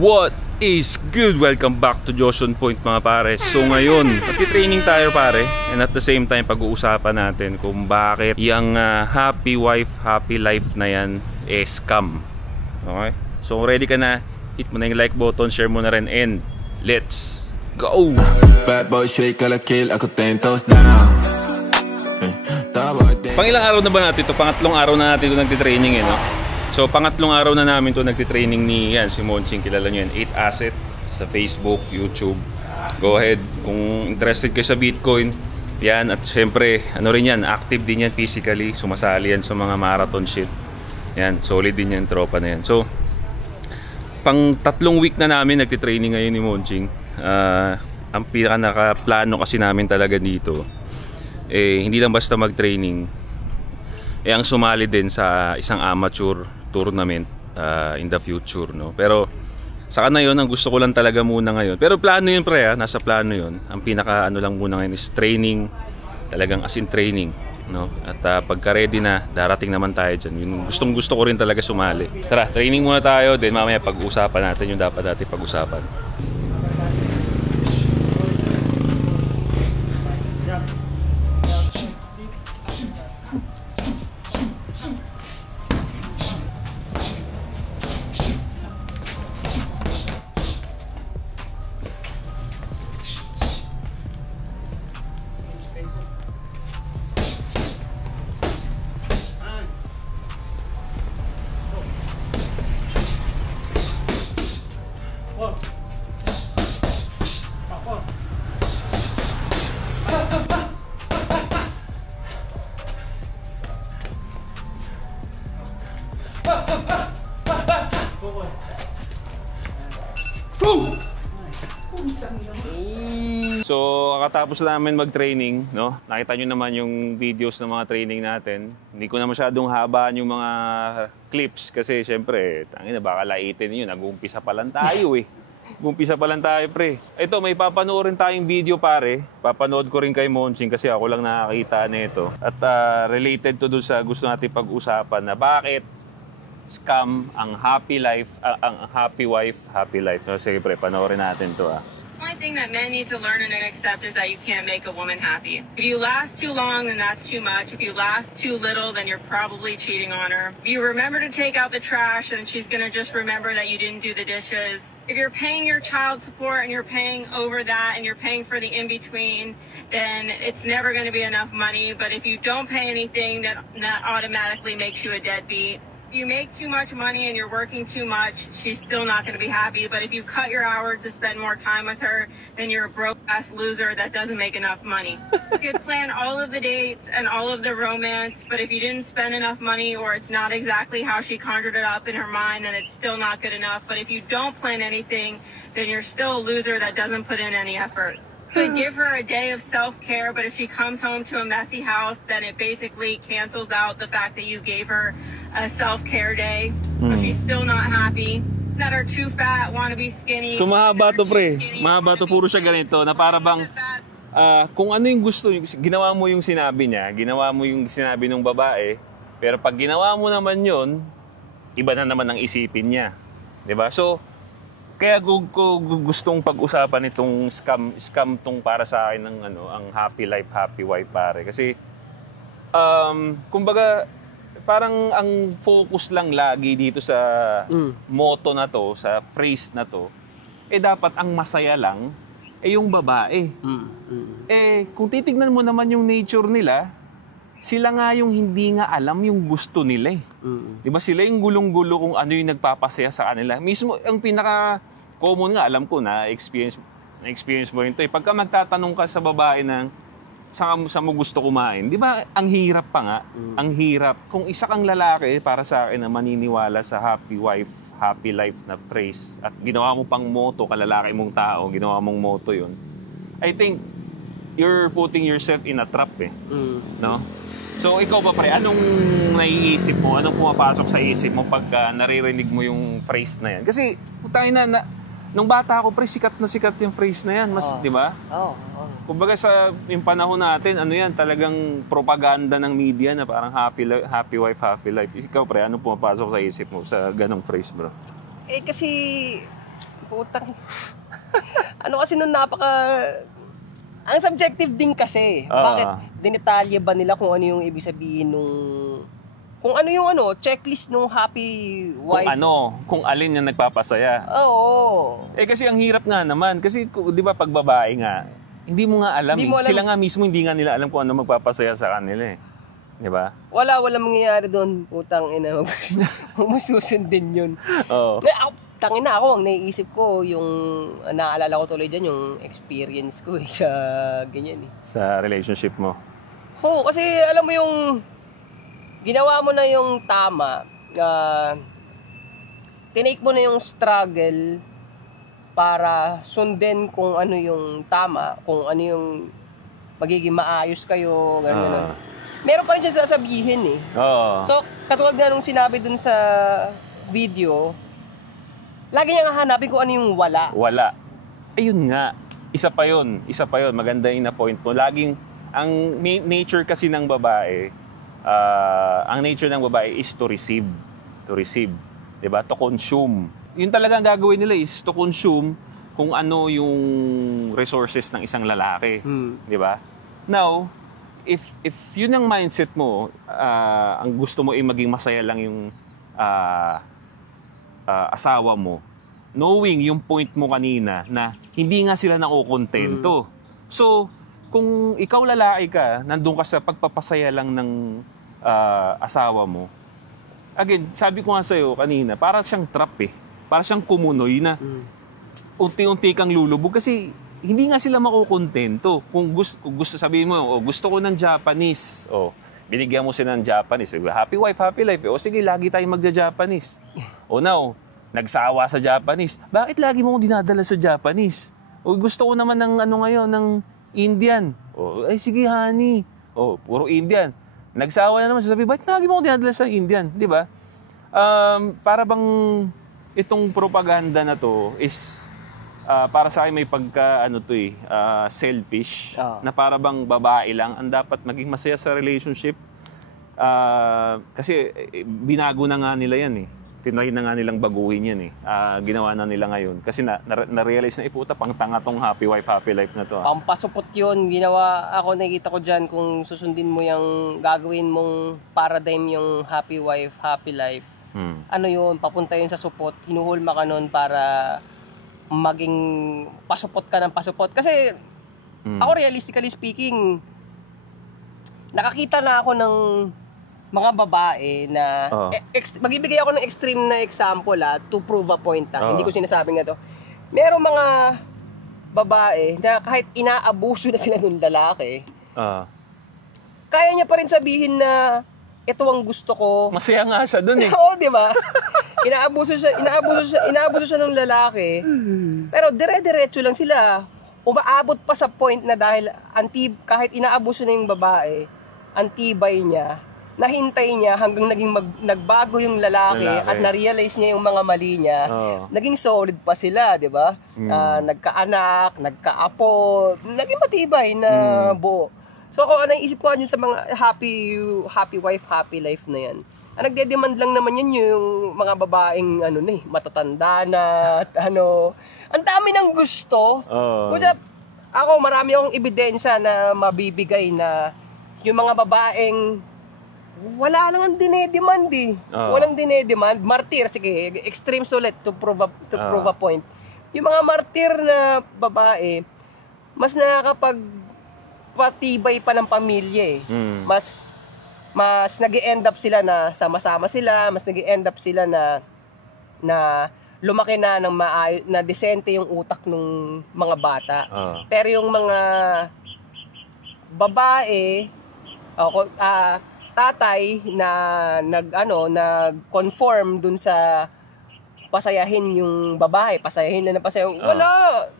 What is good? Welcome back to Josh on Point mga pare. So ngayon, magti-training tayo pare. And at the same time, pag-uusapan natin kung bakit yung happy wife, happy life na yan scam. Okay? So ready ka na? Hit mo na yung like button, share mo na rin, and let's go! Bad boy shake ala kill, ako tentos down. Pangilang araw na ba natin ito? Pangatlong araw na natin ito nagti-training no? So pangatlong araw na namin ito nagti-training ni si Monching, kilala nyo yan, 8 Asset sa Facebook, YouTube. Go ahead kung interested kayo sa Bitcoin. Yan, at syempre ano rin yan, active din yan physically, sumasali yan sa mga marathon shit. Yan, solid din yan tropa na yan. So pang tatlong week na namin nagti-training ngayon ni Monching. Ang pinaka nakaplano kasi namin talaga dito hindi lang basta mag-training, ang sumali din sa isang amateur tournament in the future, no? Pero saka na yun, ang gusto ko lang talaga muna ngayon. Pero plano yun pre, nasa plano yun. Ang pinaka ano lang muna ngayon is training, talagang as in training, no? At pagka ready na, darating naman tayo dyan. Yung gustong gusto ko rin talaga sumali. Tara, training muna tayo, then mamaya pag-usapan natin yung dapat natin pag-usapan. So, kakatapos namin mag-training, no? Nakita nyo naman yung videos ng mga training natin. Hindi ko na masyadong habaan yung mga clips kasi syempre, tangina baka laitin yun. Nag-uumpisa pa lang tayo Nag-uumpisa pa lang tayo, pre. Ito, may papanoorin tayong video, pare. Papanood ko rin kay Monching kasi ako lang nakakita nito. At related to dun sa gusto natin pag-usapan na bakit scam ang happy life, ang happy wife, happy life. No, sige, pre, panoorin natin to, The only thing that men need to learn and accept is that you can't make a woman happy. If you last too long, then that's too much. If you last too little, then you're probably cheating on her. If you remember to take out the trash, then she's gonna just remember that you didn't do the dishes. If you're paying your child support and you're paying over that and you're paying for the in-between, then it's never gonna be enough money. But if you don't pay anything, that automatically makes you a deadbeat. If you make too much money and you're working too much, she's still not going to be happy. But if you cut your hours to spend more time with her, then you're a broke-ass loser that doesn't make enough money. You could plan all of the dates and all of the romance, but if you didn't spend enough money or it's not exactly how she conjured it up in her mind, then it's still not good enough. But if you don't plan anything, then you're still a loser that doesn't put in any effort. Could give her a day of self-care, but if she comes home to a messy house, then it basically cancels out the fact that you gave her a self-care day. So she's still not happy. That are too fat, want to be skinny. So mahaba to, pre. Mahaba to, puro siya ganito na para bang kung ano yung gusto, ginawa mo yung sinabi niya, ginawa mo yung sinabi ng babae, pero pag ginawa mo naman yun, iba na naman ang isipin niya. 'Di ba? So kaya ko gustong pag-usapan itong scam tong para sa akin ng ang happy life, happy wife, pare. Kasi kumbaga parang ang focus lang lagi dito sa motto na to, sa phrase na to, dapat ang masaya lang yung babae. Kung titignan mo naman yung nature nila, sila nga yung hindi nga alam yung gusto nila . Diba sila yung gulong-gulo kung ano yung nagpapasaya sa kanila. Mismo, ang pinaka-common nga, alam ko na experience mo rin ito. Pagka magtatanong ka sa babae ng saan mo gusto kumain, di ba ang hirap pa nga? Ang hirap. Kung isa kang lalaki, para sa akin na maniniwala sa happy wife, happy life na phrase, at ginawa mo pang motto, kalalaki mong tao, ginawa mong motto yun, I think you're putting yourself in a trap no? So ikaw pa pre, anong naiisip mo? Anong pumapasok sa isip mo pag naririnig mo yung phrase na yan? Kasi putangin na nung bata ako pre, sikat na sikat yung phrase na yan, mas, di ba? Kumbaga sa yung panahon natin, ano yan, talagang propaganda ng media na parang happy wife, happy life. Ikaw pre, ano pumapasok sa isip mo sa ganong phrase, bro? Kasi Putang. Ano kasi nun ang subjective din kasi. Bakit dinetalye ba nila kung ano yung ibig sabihin kung ano yung checklist nung happy wife? Kung alin yung nagpapasaya. Oo. Kasi ang hirap nga naman. Kasi, di ba, pag babae nga, hindi mo nga alam. Sila nga mismo, hindi nga nila alam kung ano magpapasaya sa kanila eh. Di ba? Walang mangyayari doon. Putang ina. Susundin yun. Oo. Tangina ako, ang naiisip ko, yung naalala ko tuloy dyan, yung experience ko sa ganyan eh. Sa relationship mo. Oo, kasi alam mo yung ginawa mo na yung tama, tinake mo na yung struggle para sundin kung ano yung tama, kung ano yung magiging maayos kayo, gano'n. Meron pa rin siya sasabihin eh. So, katulad nga nung sinabi dun sa video, lagi niya nga hanapin kung ano yung wala. Wala. Ayun nga. Isa pa yun. Maganda yung na-point mo. Laging, ang nature kasi ng babae, is to receive. To receive. Diba? To consume. Yun talaga ang gagawin nila is to consume kung ano yung resources ng isang lalaki. Diba? Now, if yun ang mindset mo, ang gusto mo ay maging masaya lang yung asawa mo, knowing yung point mo kanina na hindi nga sila nakukontento. So, kung ikaw lalaki ka, nandun ka sa pagpapasaya lang ng asawa mo, again, sabi ko nga sa'yo kanina, para siyang trap eh. Para siyang kumunoy na unti-unti kang lulubog kasi hindi nga sila makukontento. Kung gusto sabihin mo, gusto ko ng Japanese. Binigyan mo sila ng Japanese. Happy wife, happy life. Sige, lagi tayong magja-Japanese. Now, nagsawa sa Japanese. Bakit lagi mo akong dinadala sa Japanese? Gusto ko naman ng ng Indian. Sige, honey. Puro Indian. Nagsawa na naman, sasabi, bakit lagi mo akong dinadala sa Indian? Di ba? Para bang itong propaganda na to is para sa akin may pagka selfish na para bang babae lang ang dapat maging masaya sa relationship. Kasi binago na nga nila yan eh. Tinry na nga nilang baguhin yan eh. Ginawa na nila ngayon. Kasi na-realize na iputa, pang tanga tong happy wife, happy life na to. Pampasupot yun. Nakita ko dyan kung susundin mo yung gagawin mong paradigm yung happy wife, happy life. Ano yun, papunta yun sa supot. Hinuhulma ka nun para maging pasupot ka ng pasupot. Kasi ako realistically speaking, nakakita na ako ng mga babae na magbibigay ako ng extreme na example to prove a point. Hindi ko sinasabing ito. Merong mga babae na kahit inaabuso na sila ng lalaki, kaya niya pa rin sabihin na ito ang gusto ko. Masaya nga siya dun eh. Oo, di ba? Inaabuso siya ng lalaki. Pero dire-diretso lang sila. Umaabot pa sa point na dahil kahit inaabuso na yung babae, antibay niya, nahintay niya hanggang nagbago yung lalaki at na-realize niya yung mga mali niya. Naging solid pa sila, di ba? Nagkaanak, nagkaapo, naging matibay na buo. So ako, naisip ko sa mga happy wife, happy life na yan. Ang nagde-demand lang naman yan yung mga babaeng matatanda na at ang dami ng gusto. Ako, marami akong ebidensya na mabibigay na yung mga babaeng wala nang dinedemand eh. Walang dinedemand. Martir, sige, extreme ulit to prove a point. Yung mga martir na babae, mas nakakapagpatibay pa ng pamilya eh. Mas nag-e-end up sila na sama-sama sila, mas nag-e-end up sila na lumaki na ng na decente yung utak ng mga bata. Pero yung mga babae, tatay na nag-conform dun sa pasayahin yung babae, pasayahin na pasayahin. Wala,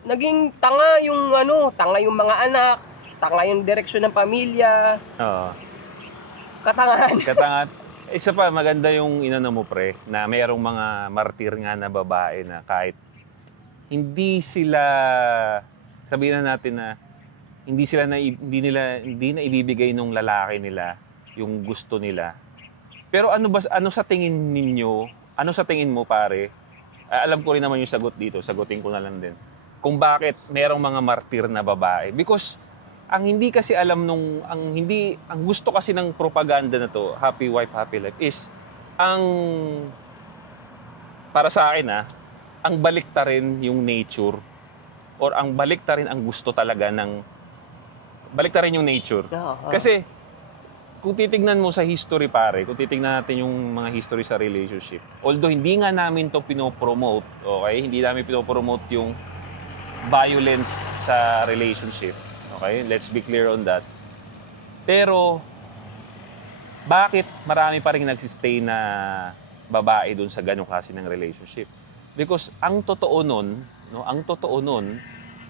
naging tanga yung mga anak, tanga yung direksyon ng pamilya. Katangahan. Isa pa, maganda yung inano mo pre, na mayroong mga martir nga na babae na kahit hindi sila, sabihin na natin na hindi na ibibigay nung lalaki nila yung gusto nila. Pero ano sa tingin mo pare, alam ko rin naman yung sagot dito, sagutin ko na lang din. Kung bakit merong mga martir na babae. Because ang hindi kasi alam ang gusto kasi ng propaganda na to, happy wife, happy life, is para sa akin ang baliktarin yung nature or ang baliktarin ang gusto talaga baliktarin yung nature. Kasi kung titignan mo sa history pare, kung titignan natin yung mga history sa relationship, although hindi nga namin to pinopromote, okay? Hindi namin pinopromote yung violence sa relationship. Okay? Let's be clear on that. Pero bakit marami pa rin nagsistay na babae dun sa ganung klase ng relationship? Because ang totoo nun,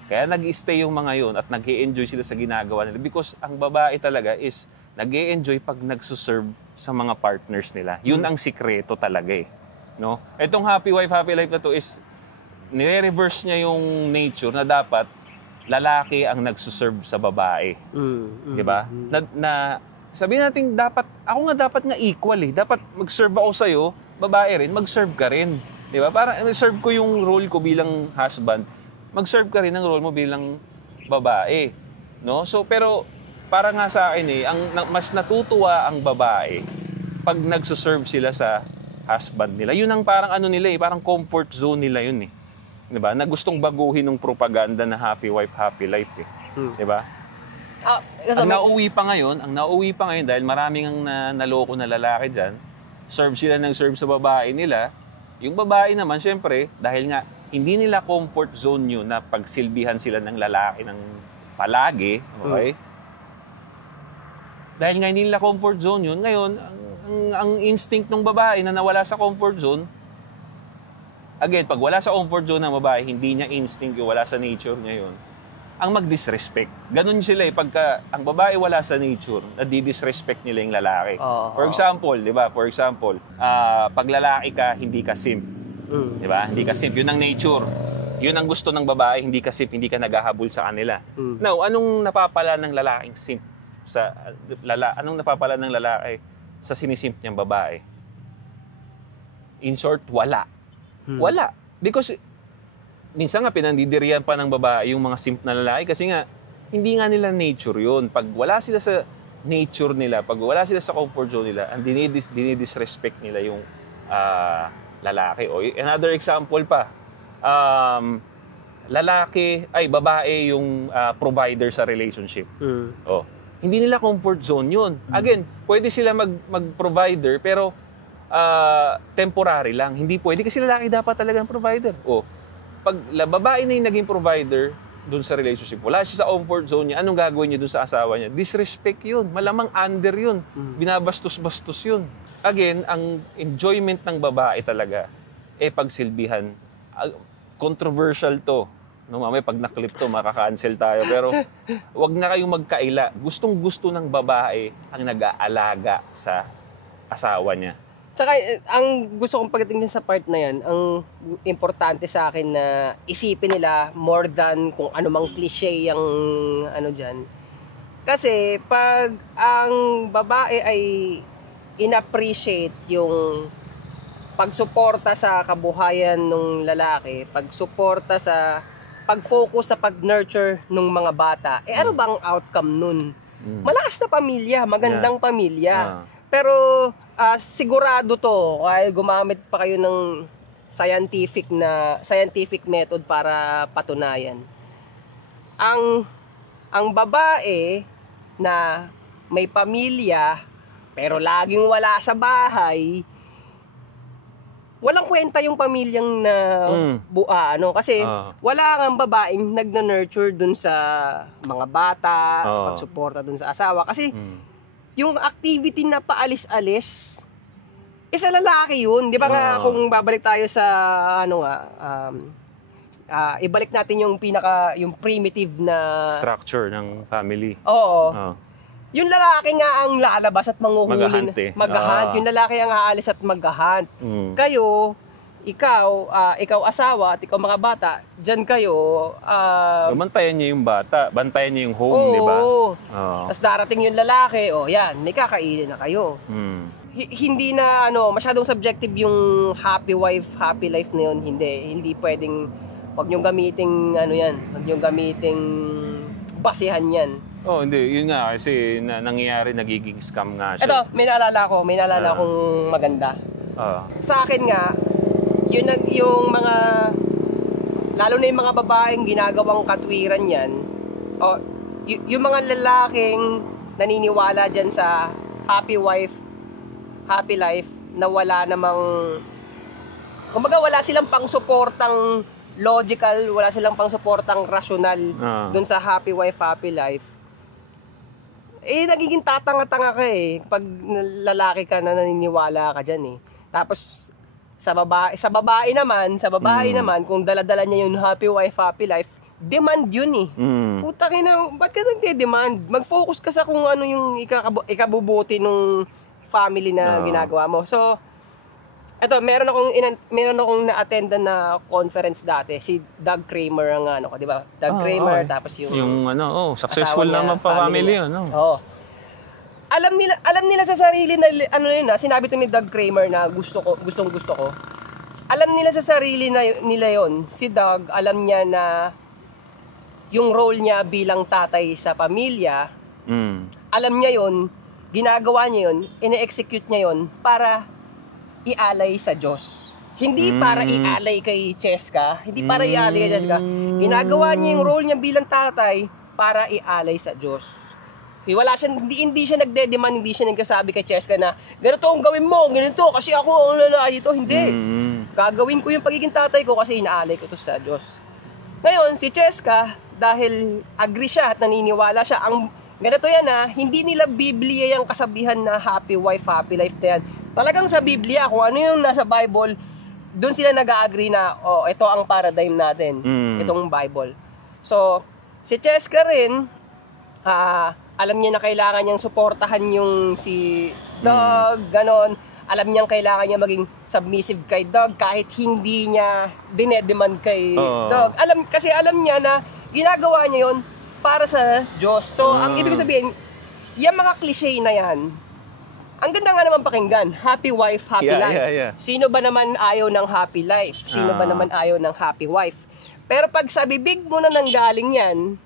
kaya nag-stay yung mga yun at nag-e-enjoy sila sa ginagawa nila because ang babae talaga is nag-e-enjoy pag nagsuserve sa mga partners nila. Yun ang sikreto talaga no? Etong happy wife, happy life na to is nire-reverse niya yung nature na dapat lalaki ang nagsuserve sa babae. Di ba? Sabihin natin ako nga dapat nga equal Dapat mag-serve ako sa'yo, babae rin, mag-serve ka rin. Di ba? Para serve ko yung role ko bilang husband, mag-serve ka rin ang role mo bilang babae. No? So, pero para nga sa akin mas natutuwa ang babae pag nagsuserve sila sa husband nila. Yun ang parang nila parang comfort zone nila yun 'Di ba? Na gustong baguhin ng propaganda na happy wife, happy life 'Di ba? Ang nauuwi pa ngayon dahil maraming ang naloko na lalaki diyan, serve sila ng serve sa babae nila. Yung babae naman syempre dahil nga hindi nila comfort zone yun na pagsilbihan sila ng lalaki ng palagi, okay? Dahil nga hindi nila comfort zone yun, ngayon, ang instinct ng babae na nawala sa comfort zone, again, pag wala sa comfort zone ng babae, hindi niya instinct yun, wala sa nature niya yun, ang mag-disrespect. Ganun sila pagka ang babae wala sa nature, nadi-disrespect nila yung lalaki. For example, di ba? Pag lalaki ka, hindi ka simp. Di ba? Hindi ka simp. Yun ang nature. Yun ang gusto ng babae, hindi ka simp, hindi ka naghahabol sa kanila. Now, anong napapala ng lalaking simp? Anong napapala ng lalaki sa sinisimp niyang babae? In short, wala. Wala. Because minsan nga pinandidirihan pa ng babae yung mga simp na lalaki kasi nga hindi nga nila nature yun. Pag wala sila sa nature nila, pag wala sila sa comfort zone nila, ang dinidisrespect nila yung lalaki. O another example pa, babae yung provider sa relationship. Hindi nila comfort zone yun. Again, pwede sila mag-provider pero temporary lang. Hindi pwede kasi lalaki dapat talagang provider. Pag babae na yung naging provider dun sa relationship, wala siya sa comfort zone niya, anong gagawin niya dun sa asawa niya? Disrespect yun. Malamang under yun. Binabastos-bastos yun. Again, ang enjoyment ng babae talaga, pagsilbihan. Controversial to. No, mamaya pag na-clip to, makaka-cancel tayo. Pero wag na kayong magkaila. Gustong-gusto ng babae ang nag-aalaga sa asawa niya. Tsaka, ang gusto kong pagdating sa part na yan, ang importante sa akin na isipin nila more than kung anumang cliche yung dyan. Kasi pag ang babae ay in-appreciate yung pagsuporta sa kabuhayan ng lalaki, pagsuporta sa pag-focus sa pag-nurture ng mga bata, ano bang outcome nun? Malakas na pamilya, magandang pamilya. Pero sigurado to, kahit gumamit pa kayo ng scientific method para patunayan. Ang babae na may pamilya pero laging wala sa bahay, walang kwenta yung pamilyang kasi wala kang babaeng nagna-nurture dun sa mga bata, pagsuporta dun sa asawa. Kasi yung activity na paalis-alis, isa lalaki yun. Di ba nga kung babalik tayo sa ibalik natin yung yung primitive na structure ng family. Oo. Yung lalaki nga ang lalabas at manghuhuli, mag-hunt. Yung lalaki ang aalis at mag-hunt. Kayo, ikaw asawa at ikaw mga bata, dyan kayo. Bantayan niya yung bata, bantayan niya yung home, di ba? Tapos darating yung lalaki, yan, may kakainin na kayo. hindi na masyadong subjective yung happy wife, happy life na yun. Hindi pwedeng, wag niyong gamiting wag niyong gamiting basihan yan. Oh, hindi. Yun nga kasi nangyayari, nagiging scam nga siya. Ito, may naalala akong maganda. Sa akin nga, yung mga, lalo na yung mga babaeng ginagawang katwiran yan, yung mga lalaking naniniwala dyan sa happy wife, happy life, na wala namang, kumbaga wala silang pang-suportang logical, wala silang pang-suportang rational dun sa happy wife, happy life. Nagiging tatanga-tanga ka pag lalaki ka na naniniwala ka dyan Tapos, sa babae naman, kung dala-dala niya yung happy wife, happy life, demand yun Puta kina, ba't ka nagde-demand? Mag-focus ka sa kung ano yung ikabubuti nung family na ginagawa mo. So, eto, meron akong na-attendan na conference dati, si Doug Kramer ang di ba? Doug Kramer, tapos yung successful naman pa family yun. Alam nila sa sarili na sinabi to ni Doug Kramer na gustong gusto ko. Alam nila sa sarili nila yon. Si Doug, alam niya na yung role niya bilang tatay sa pamilya, alam niya yon, ginagawa niya yon, ine-execute niya yon para ialay sa Diyos. Hindi para ialay kay Cheska, ginagawa niya yung role niya bilang tatay para ialay sa Diyos. Wala siya, hindi siya nagde-demand, hindi siya nagsasabi kay Cheska na ganito ang gawin mo, ganito kasi ako ang lalaki dito. Hindi. Gagawin ko yung pagiging tatay ko kasi inaalay ko to sa Diyos. Ngayon, si Cheska, dahil agree siya at naniniwala siya, ganito yan hindi nila Biblia yung kasabihan na happy wife, happy life na yan. Talagang sa Biblia, kung ano yung nasa Bible, doon sila nag-agree na, ito ang paradigm natin, itong Bible. So, si Cheska rin, alam niya na kailangan niyang suportahan yung si Doug, ganon. Alam niyang kailangan niya maging submissive kay Doug kahit hindi niya dinedemand kay Doug. Alam niya na ginagawa niya yon para sa Diyos. So, ang ibig sabihin, yung mga cliche na yan, ang ganda nga naman pakinggan. Happy wife, happy life. Yeah. Sino ba naman ayaw ng happy life? Sino ba naman ayaw ng happy wife? Pero pag sa bibig mo na nanggaling yan,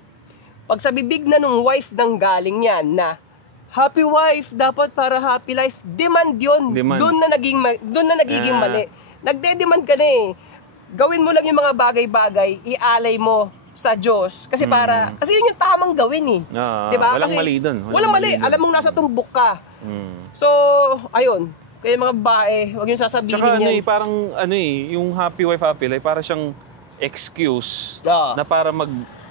pag sa bibig na nung wife nanggaling yan na happy wife, dapat para happy life, demand yun. Doon na nagiging mali. Nagde-demand ka na Gawin mo lang yung mga bagay-bagay, ialay mo sa Diyos kasi kasi yun yung tamang gawin diba? Walang kasi, mali doon. Walang mali. Alam mong nasa tumbok ka. So, ayun. Kaya mga babae, huwag yung sasabihin Tsaka yan. parang yung happy wife, happy life, para siyang excuse na para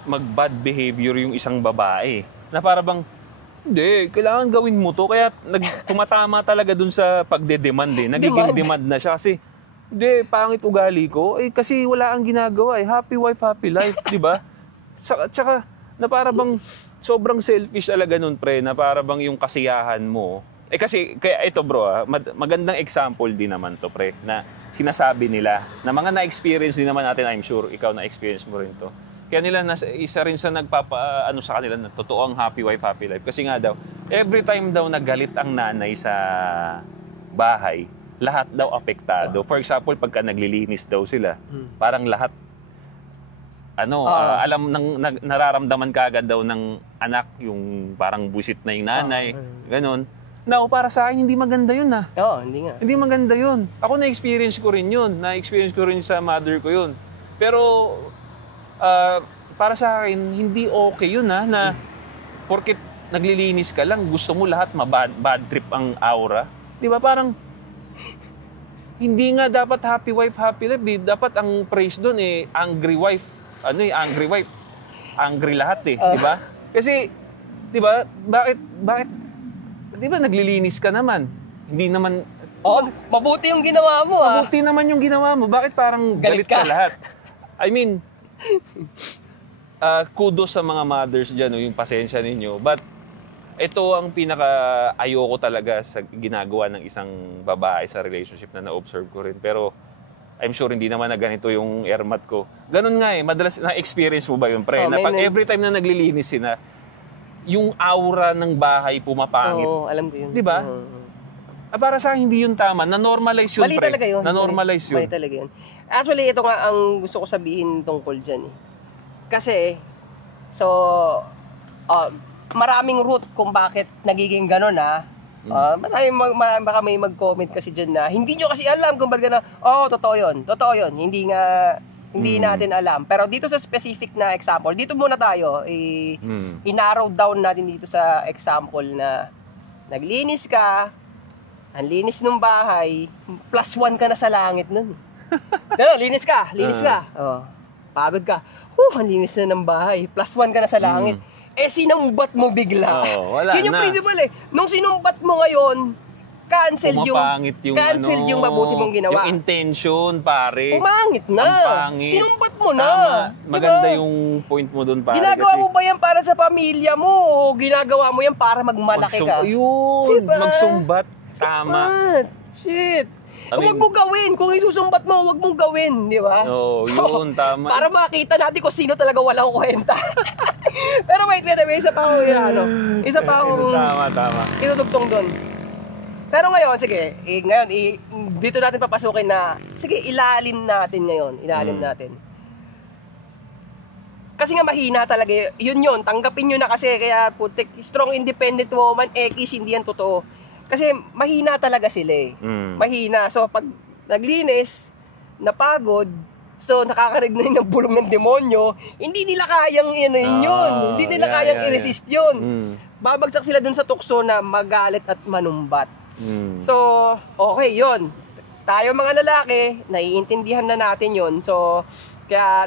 mag-bad behavior yung isang babae. Na para bang, hindi, kailangan gawin mo to. Kaya tumatama talaga dun sa pagde-demand Nagiging demand na siya kasi, hindi, pangit ugali ko. Kasi wala ang ginagawa Happy wife, happy life, di ba? Tsaka, na para bang sobrang selfish talaga nun, pre, na para bang yung kasiyahan mo. Kasi, kaya ito bro, magandang example din naman to, pre, na sinasabi nila, na mga na-experience din naman natin, I'm sure, ikaw na-experience mo rin to. Kaya nila, isa rin sa sa kanila, na totoo ang happy wife, happy life. Kasi nga daw, every time daw nagalit ang nanay sa bahay, lahat daw apektado. For example, pagka naglilinis daw sila, parang lahat nararamdaman kaagad daw ng anak yung parang busit na yung nanay, ganon. Now, para sa akin, hindi maganda yun hindi nga. Hindi maganda yun. Ako na-experience ko rin yun. Na-experience ko rin sa mother ko yun. Pero, para sa akin, hindi okay yun na porket naglilinis ka lang, gusto mo lahat bad trip ang aura. Di ba? Parang, hindi nga dapat happy wife, happy life. Dapat ang praise doon angry wife. Angry wife. Angry lahat di ba? Kasi, di ba, bakit, di ba naglilinis ka naman? Hindi naman, mabuti yung ginawa mo mabuti naman yung ginawa mo. Bakit parang galit ka lahat? I mean, kudos sa mga mothers dyan, yung pasensya ninyo. But, ito ang ayoko talaga sa ginagawa ng isang babae sa relationship na na-observe ko rin. Pero, I'm sure hindi naman na ganito yung airmat ko. Ganun nga madalas na-experience mo ba yun, pre? Na pag every time na naglilinis sila, yung aura ng bahay pumapangit. Oo, alam ko yun. Di ba? para sa akin, hindi yun tama. Na-normalize yun, Mali pre. talaga yun. Na-normalize yun. Mali talaga yun. Actually, ito nga ang gusto ko sabihin tungkol dyan. Kasi, so, maraming root kung bakit nagiging ganun, ha. Baka may mag-comment kasi dyan na, hindi nyo kasi alam kung bakit na, totoo yun. Hindi natin alam. Pero dito sa specific na example, dito muna tayo, i-narrow down natin dito sa example na naglinis ka, ang linis ng bahay, +1 ka na sa langit nun. Linis ka. Pagod ka. Ang linis na ng bahay, +1 ka na sa langit. Sinumbat mo bigla. Wala Yun yung na. principle Nung sinumbat mo ngayon, cancel yung mabuti mong ginawa. Yung intention, pare. Pumangit na. Ang pangit. Sinumbat mo na. Tama. Maganda Diba? yung point mo doon, pare. Ginagawa mo ba yan para sa pamilya mo o ginagawa mo yan para magmalaki ka? Yun, Diba? magsumbat. Tama. Shit. I mean, Huwag mo gawin. Kung isusumbat mo, huwag mong gawin. Di ba? Yun, tama. Para makita natin kung sino talaga walang kwenta. Pero wait, may isa pa ako Isa pa akong Tama. itutugtong doon. Pero ngayon, sige, dito natin papasukin na, sige, ilalim natin ngayon. Ilalim natin. Kasi nga mahina talaga yun. Tanggapin nyo na kasi, kaya putik, strong independent woman, hindi yan totoo. Kasi mahina talaga sila Mahina. So, pag naglinis, napagod, so nakakarinig na ng bulong ng demonyo, hindi nila kayang yun. Hindi nila kayang i-resist yun. Babagsak sila dun sa tukso na magalit at manumbat. So, okay yun. Tayo mga lalaki, naiintindihan na natin yun. So, kaya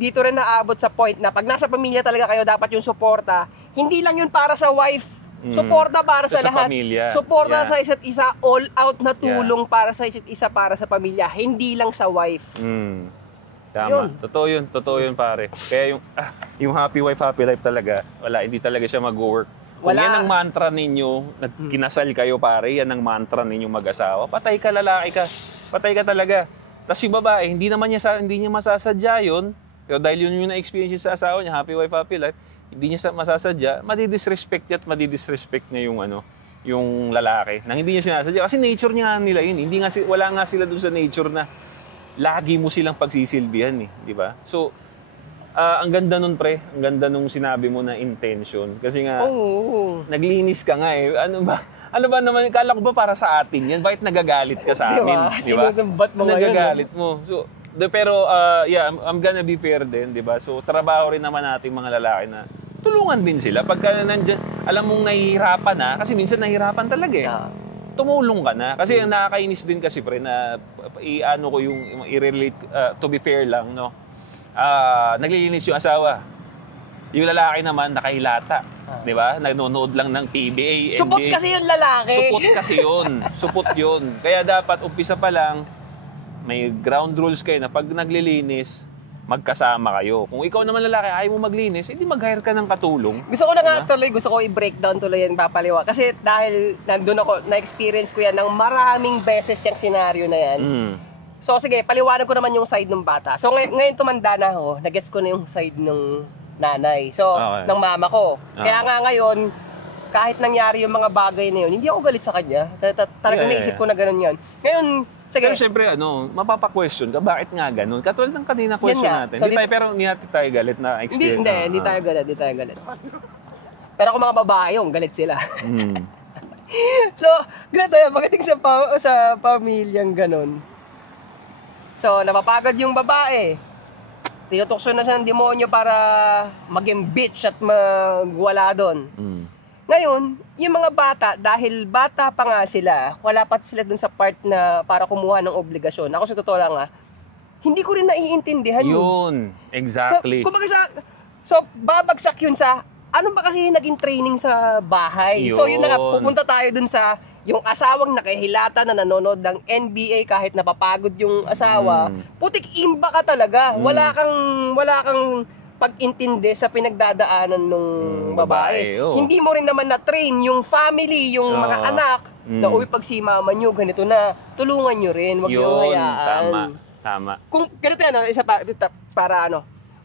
dito rin naabot sa point na pag nasa pamilya talaga kayo, dapat yung suporta. Hindi lang yun para sa wife. Suporta para sa lahat. Pamilya. Suporta sa isa't isa, all out na tulong para sa isa't isa, para sa pamilya, hindi lang sa wife. Tama. Yun. Totoo yun, pare. Kaya yung happy wife, happy life talaga, hindi talaga siya mag-work. Kung yan ang mantra ninyo, kinasal kayo, pare, yan ang mantra ninyo mag-asawa, patay ka, lalaki ka. Patay ka talaga. Tapos yung babae, hindi niya masasadya yun. Pero dahil yun yung na-experience sa asawa niya, happy wife, happy life, hindi niya masasadya, madidisrespect niya yung lalaki. Nang hindi niya sinasadya. Kasi nature niya nila yun. Wala nga sila dun sa nature na lagi mo silang pagsisilbihan di ba? So, ang ganda nun, pre. Ang ganda nung sinabi mo na intention. Kasi nga, naglinis ka nga Ano ba naman, kala ko ba para sa atin yan? Bakit nagagalit ka sa amin? Diba? Sinusumbat mo ngayon. Nagagalit mo. So, pero, I'm gonna be fair din, di ba? So, trabaho rin naman nating mga lalaki na tulungan din sila. Pagka nandyan, alam mong nahihirapan na, kasi minsan nahihirapan talaga tumulong ka na. Kasi ang nakakainis din kasi, pre, na i-relate, to be fair lang, no? Naglilinis yung asawa. Yung lalaki naman, nakahilata. Di ba? Nanonood lang ng PBA. Supot kasi yung lalaki. Supot yun. Kaya dapat, umpisa pa lang, may ground rules kayo na pag naglilinis, magkasama kayo. Kung ikaw naman lalaki, ayaw mo maglinis, hindi mag-hire ka ng katulong. Gusto ko na nga tuloy, gusto ko i-breakdown tuloy yan, papaliwa. Kasi dahil nandun ako, na-experience ko yan ng maraming beses yung scenario na yan. So sige, paliwanag ko naman yung side ng bata. So ngayon tumanda na ako, nagets ko na yung side ng nanay. So, ng mama ko. Kaya nga ngayon, kahit nangyari yung mga bagay na yun, hindi ako galit sa kanya. Talagang naisip ko na ganun yun. Ngayon, sige. Pero syempre, mapapa-question ka, bakit nga ganun? Katulad ng kanina question natin. So, pero hindi natin tayo galit na experience. Hindi tayo galit. Pero kung mga babae yung galit sila. So, ganito yan, pagdating sa pamilyang ganun. So, napapagod yung babae. Tinutukso na siya ng demonyo para maging bitch at magwala doon. Ngayon, yung mga bata, dahil bata pa nga sila, wala pa sila dun sa part na para kumuha ng obligasyon. Ako sa totoo lang hindi ko rin naiintindihan yun. Exactly. So, babagsak yun sa, ano ba kasi naging training sa bahay? So, yun na nga, pupunta tayo dun sa, yung asawang nakahilata na nanonood ng NBA kahit napapagod yung asawa, putik imba ka talaga. Wala kang pag-intindi sa pinagdadaanan ng babae. Hindi mo rin naman na-train yung family, yung mga anak, na pag si mama nyo, ganito na, tulungan nyo rin, wag nyo hayaan. Tama. Kung ganito yan, isa pa, para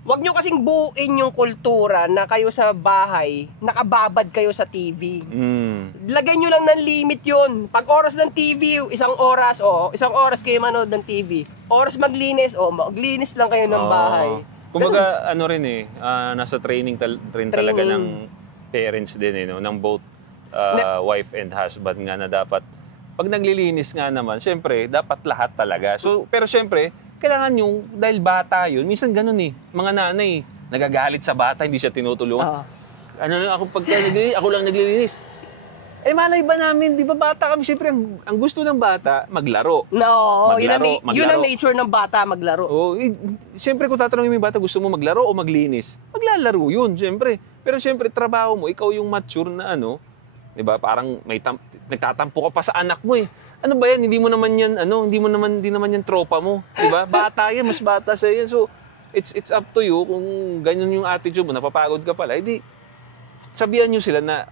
Wag nyo kasing buuin yung kultura na kayo sa bahay, nakababad kayo sa TV. Lagay nyo lang ng limit yun. Pag oras ng TV, isang oras kayo manood ng TV. Oras maglinis, maglinis lang kayo ng bahay. Kumbaga, ano rin nasa training talaga ng parents din no? Ng both wife and husband nga na dapat, pag naglilinis nga naman, syempre, dapat lahat talaga. So, pero syempre, kailangan yung, dahil bata yun, minsan ganun mga nanay, nagagalit sa bata, hindi siya tinutulungan. Ako lang naglilinis. Malay ba namin, di ba bata kami, siyempre, ang gusto ng bata, maglaro. Yun ang nature ng bata, maglaro. Siyempre, kung tatanungin mo yung bata, gusto mo maglaro o maglinis? Maglalaro yun, siyempre. Pero siyempre, trabaho mo, ikaw yung mature na di ba? Parang nagtatampo ka pa sa anak mo Ano ba yan? Hindi naman yan tropa mo, di ba? Bata yan, mas bata sa yan. So, it's up to you kung ganyan yung attitude mo, napapagod ka pala. Hindi, sabihan nyo sila na,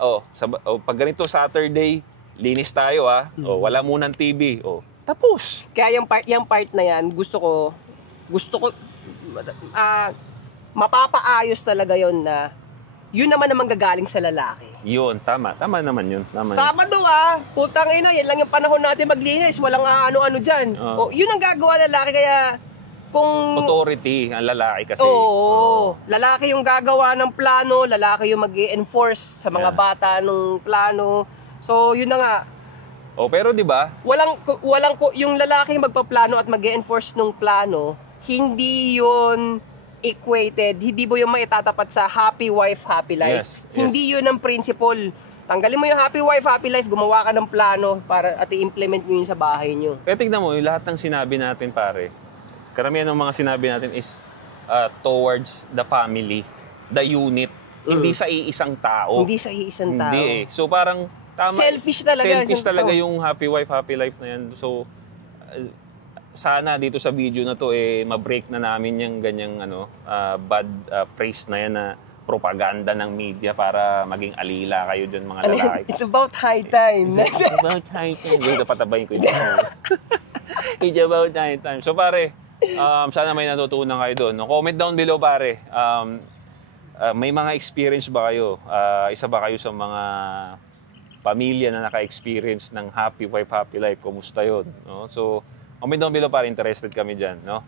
pag ganito Saturday, linis tayo wala munang TV. Tapos. Kaya yung part na yan, gusto ko, mapapaayos talaga yon na, yun naman gagaling sa lalaki. Yun, tama naman yun. Sabado putang ina, yan lang yung panahon natin maglinis, walang ano-ano dyan. Yun ang gagawa lalaki, kaya kung... Authority ang lalaki kasi. Lalaki yung gagawa ng plano, lalaki yung mag-i-enforce sa mga bata ng plano. So, yun na nga. Pero di ba? Walang yung lalaki yung magpaplano at mag-i-enforce ng plano, hindi yun equated, hindi mo yung maitatapat sa happy wife, happy life. Yes. Hindi yun ang principle. Tanggalin mo yung happy wife, happy life, gumawa ka ng plano para at i-implement mo yun sa bahay nyo. Kaya tignan mo, yung lahat ng sinabi natin, pare, karamihan ng mga sinabi natin is towards the family, the unit, hindi sa iisang tao. Hindi sa iisang tao. Hindi So parang, selfish talaga. Selfish talaga yung happy wife, happy life na yan. So, sana dito sa video na to ma-break na namin yung ganyang bad phrase na yan na propaganda ng media para maging alila kayo dyan mga lalaki. It's about high time. It's about high time. Dito patabayin ko ito. It's about high time. So pare, sana may natutunan kayo doon. Comment down below pare. May mga experience ba kayo? Isa ba kayo sa mga pamilya na naka-experience ng happy wife, happy life? Kumusta yun? No? So, comment down below para interested kami dyan. No?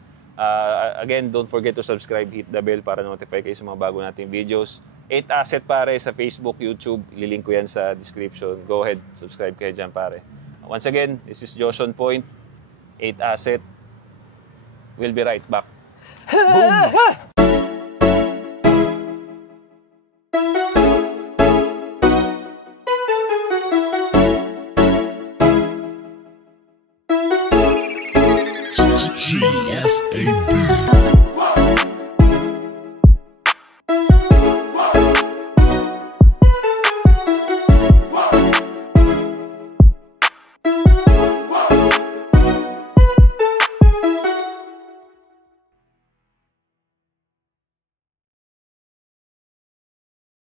Again, don't forget to subscribe, hit the bell para notify kayo sa mga bago nating videos. 8 Asset pare sa Facebook, YouTube. Ililink ko yan sa description. Go ahead, subscribe kayo dyan pare. Once again, this is Joshon Point, 8 Asset. We'll be right back. Boom! GFAB.